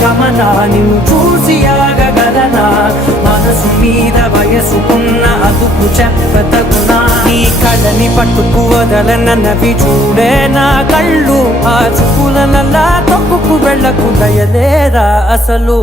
గమన నిన్ను చూసి ఆగగలనా మనసు మీద వయసుకున్న అదుపు చెప్పతగునా నీ కళ్ళని పట్టుకు వదలనవి చూడే నా కళ్ళు ఆ చూపులనల్లా తప్పుకు వెళ్ళకు దయలేరా అసలు